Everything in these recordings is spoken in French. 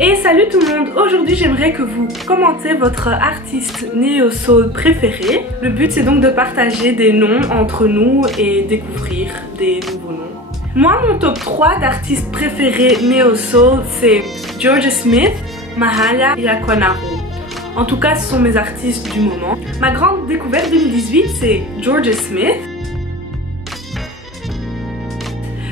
Et salut tout le monde, aujourd'hui j'aimerais que vous commentez votre artiste néo-soul préféré. Le but c'est donc de partager des noms entre nous et découvrir des nouveaux noms. Moi mon top 3 d'artistes préférés néo-soul c'est Jorja Smith, Mahalia et Aquanaru. En tout cas ce sont mes artistes du moment. Ma grande découverte 2018 c'est Jorja Smith.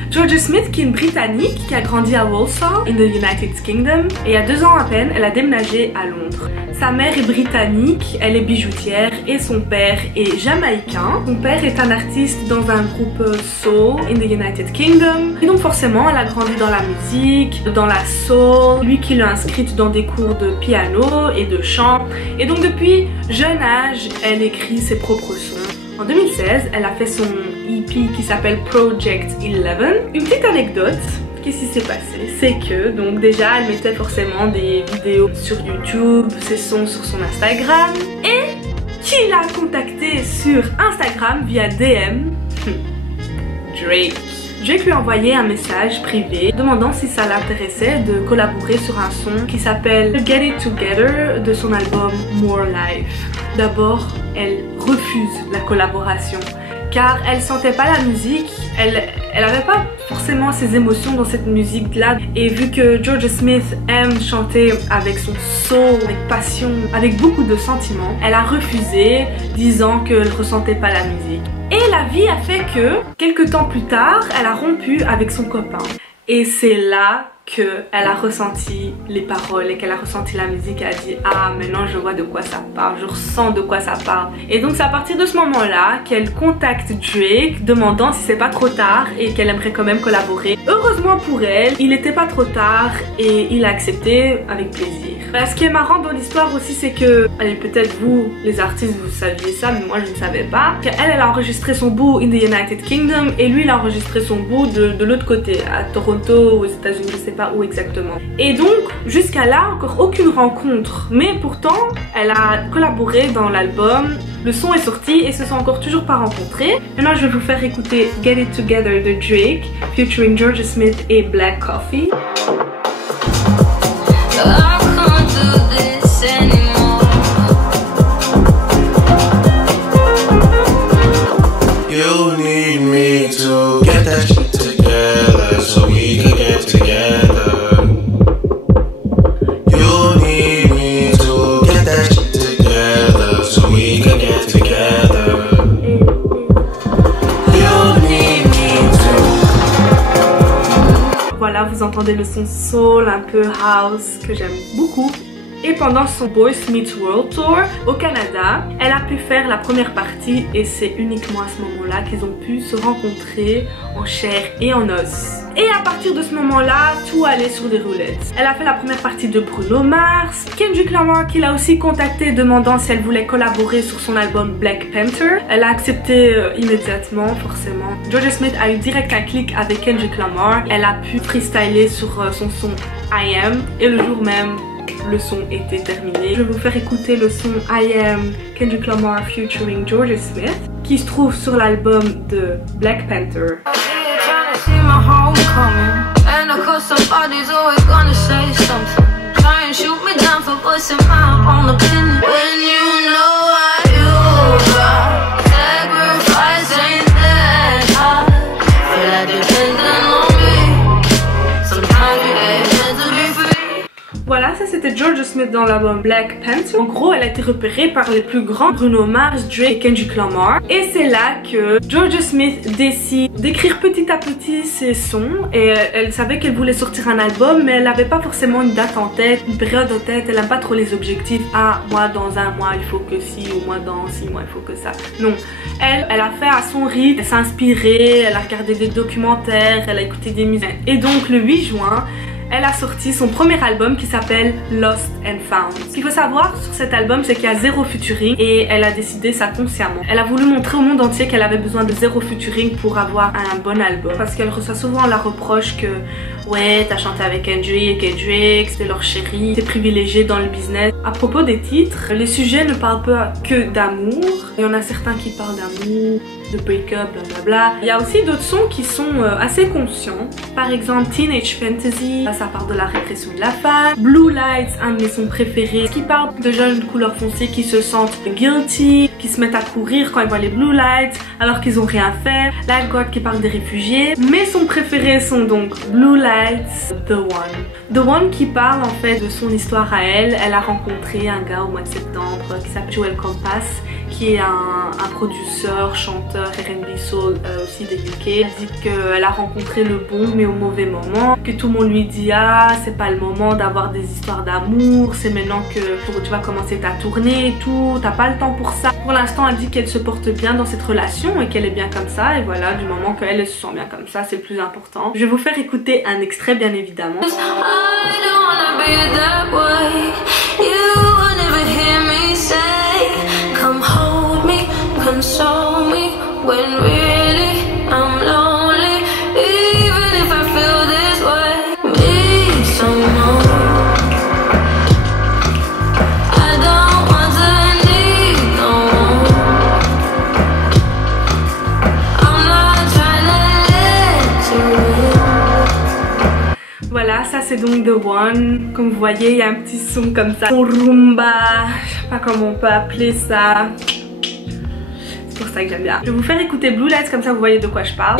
Jorja Smith qui est une Britannique qui a grandi à Walsall, in the United Kingdom, et il y a 2 ans à peine, elle a déménagé à Londres. Sa mère est britannique, elle est bijoutière et son père est jamaïcain. Son père est un artiste dans un groupe soul in the United Kingdom. Et donc forcément, elle a grandi dans la musique, dans la soul, lui qui l'a inscrite dans des cours de piano et de chant. Et donc depuis jeune âge, elle écrit ses propres sons. En 2016, elle a fait son EP qui s'appelle Project 11. Une petite anecdote, qu'est-ce qui s'est passé? C'est que donc déjà elle mettait forcément des vidéos sur YouTube, ses sons sur son Instagram. Et qui l'a contactée sur Instagram via DM? Drake. Drake lui a envoyé un message privé demandant si ça l'intéressait de collaborer sur un son qui s'appelle Get It Together de son album More Life. D'abord, elle refuse la collaboration car elle sentait pas la musique, elle avait pas forcément ses émotions dans cette musique là, et vu que Jorja Smith aime chanter avec son soul, avec passion, avec beaucoup de sentiments, elle a refusé disant qu'elle ressentait pas la musique. Et la vie a fait que quelques temps plus tard elle a rompu avec son copain, et c'est là qu'elle a ressenti les paroles et qu'elle a ressenti la musique. Elle a dit ah maintenant je vois de quoi ça parle, je ressens de quoi ça parle. Et donc c'est à partir de ce moment là qu'elle contacte Drake demandant si c'est pas trop tard et qu'elle aimerait quand même collaborer. Heureusement pour elle, il était pas trop tard et il a accepté avec plaisir. Ce qui est marrant dans l'histoire aussi c'est que, allez peut-être vous les artistes vous saviez ça mais moi je ne savais pas, qu'elle a enregistré son bout in the United Kingdom et lui il a enregistré son bout de l'autre côté, à Toronto, aux États-Unis, je sais pas où exactement. Et donc jusqu'à là encore aucune rencontre, mais pourtant elle a collaboré dans l'album, le son est sorti et se sont encore toujours pas rencontrés. Maintenant je vais vous faire écouter Get It Together de Drake featuring Jorja Smith et Black Coffee. You need me to get that shit together so we can get together. You need me to get that shit together so we can get together. You need me to. Voilà, vous entendez le son soul, un peu house que j'aime beaucoup. Et pendant son Boys Meets World Tour au Canada, elle a pu faire la première partie et c'est uniquement à ce moment-là qu'ils ont pu se rencontrer en chair et en os. Et à partir de ce moment-là, tout allait sur des roulettes. Elle a fait la première partie de Bruno Mars, Kendrick Lamar qui l'a aussi contactée demandant si elle voulait collaborer sur son album Black Panther. Elle a accepté immédiatement, forcément. Jorja Smith a eu direct un clic avec Kendrick Lamar. Elle a pu freestyler sur son son I Am et le jour même, le son était terminé. Je vais vous faire écouter le son I Am Kendrick Lamar featuring Jorja Smith qui se trouve sur l'album de Black Panther. Voilà, ça c'était Jorja Smith dans l'album Black Panther. En gros, elle a été repérée par les plus grands, Bruno Mars, Drake et Kendrick Lamar. Et c'est là que Jorja Smith décide d'écrire petit à petit ses sons. Et elle savait qu'elle voulait sortir un album, mais elle n'avait pas forcément une date en tête, une période en tête. Elle n'aime pas trop les objectifs. Ah, moi dans un mois il faut que ci, ou moi dans 6 mois il faut que ça. Non, elle a fait à son rythme, elle s'est inspirée, elle a regardé des documentaires, elle a écouté des musiques. Et donc le 8 juin, elle a sorti son premier album qui s'appelle Lost and Found. Ce qu'il faut savoir sur cet album, c'est qu'il y a 0 featuring et elle a décidé ça consciemment. Elle a voulu montrer au monde entier qu'elle avait besoin de 0 featuring pour avoir un bon album. Parce qu'elle reçoit souvent la reproche que ouais, t'as chanté avec Kendrick et Drake, c'était leur chéri, t'es privilégié dans le business. À propos des titres, les sujets ne parlent pas que d'amour. Il y en a certains qui parlent d'amour, de break-up, blablabla. Il y a aussi d'autres sons qui sont assez conscients. Par exemple Teenage Fantasy, ça parle de la répression de la femme. Blue Lights, un de mes sons préférés, qui parle de jeunes de couleur foncée qui se sentent guilty, qui se mettent à courir quand ils voient les blue lights alors qu'ils ont rien fait. Lifeguard qui parle des réfugiés. Mes sons préférés sont donc Blue Lights, The One. The One qui parle en fait de son histoire à elle. Elle a rencontré un gars au mois de septembre qui s'appelle Joel Compass, qui est un producteur, chanteur R&B soul aussi des UK. Elle dit qu'elle a rencontré le bon mais au mauvais moment, que tout le monde lui dit ah c'est pas le moment d'avoir des histoires d'amour, c'est maintenant que tu vas commencer ta tournée et tout, t'as pas le temps pour ça. Pour l'instant elle dit qu'elle se porte bien dans cette relation et qu'elle est bien comme ça, et voilà, du moment qu'elle se sent bien comme ça, c'est le plus important. Je vais vous faire écouter un extrait bien évidemment. Console me when really I'm lonely, even if I feel this way. Me someone I don't want to need no one. I'm not trying to let you in. Voilà, ça c'est donc The One. Comme vous voyez, il y a un petit son comme ça, son rumba, je sais pas comment on peut appeler ça. C'est pour ça que j'aime bien. Je vais vous faire écouter Blue Lights, comme ça vous voyez de quoi je parle.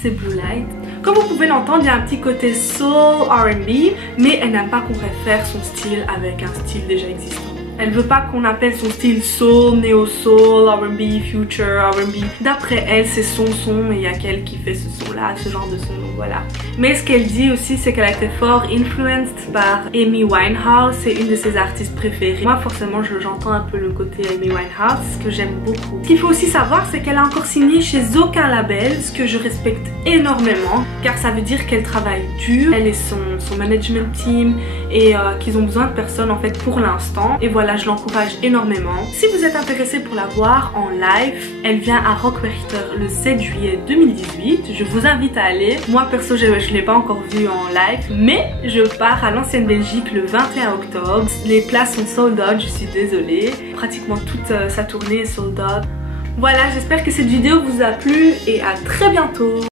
C'est Blue Light. Comme vous pouvez l'entendre, il y a un petit côté soul, R&B, mais elle n'aime pas qu'on réfère son style avec un style déjà existant. Elle veut pas qu'on appelle son style soul, néo-soul, R&B, future, R&B. D'après elle, c'est son son et il y a qu'elle qui fait ce son-là, ce genre de son, donc voilà. Mais ce qu'elle dit aussi, c'est qu'elle a été fort influenced par Amy Winehouse, c'est une de ses artistes préférées. Moi, forcément, j'entends un peu le côté Amy Winehouse, ce que j'aime beaucoup. Ce qu'il faut aussi savoir, c'est qu'elle a encore signé chez aucun label, ce que je respecte énormément, car ça veut dire qu'elle travaille dur, elle et son management team, et qu'ils ont besoin de personnes en fait pour l'instant. Et voilà, je l'encourage énormément. Si vous êtes intéressé pour la voir en live, elle vient à Rock Werchter le 7 juillet 2018. Je vous invite à aller. Moi perso, je ne l'ai pas encore vue en live, mais je pars à l'ancienne Belgique le 21 octobre. Les places sont sold out, je suis désolée. Pratiquement toute sa tournée est sold out. Voilà, j'espère que cette vidéo vous a plu et à très bientôt.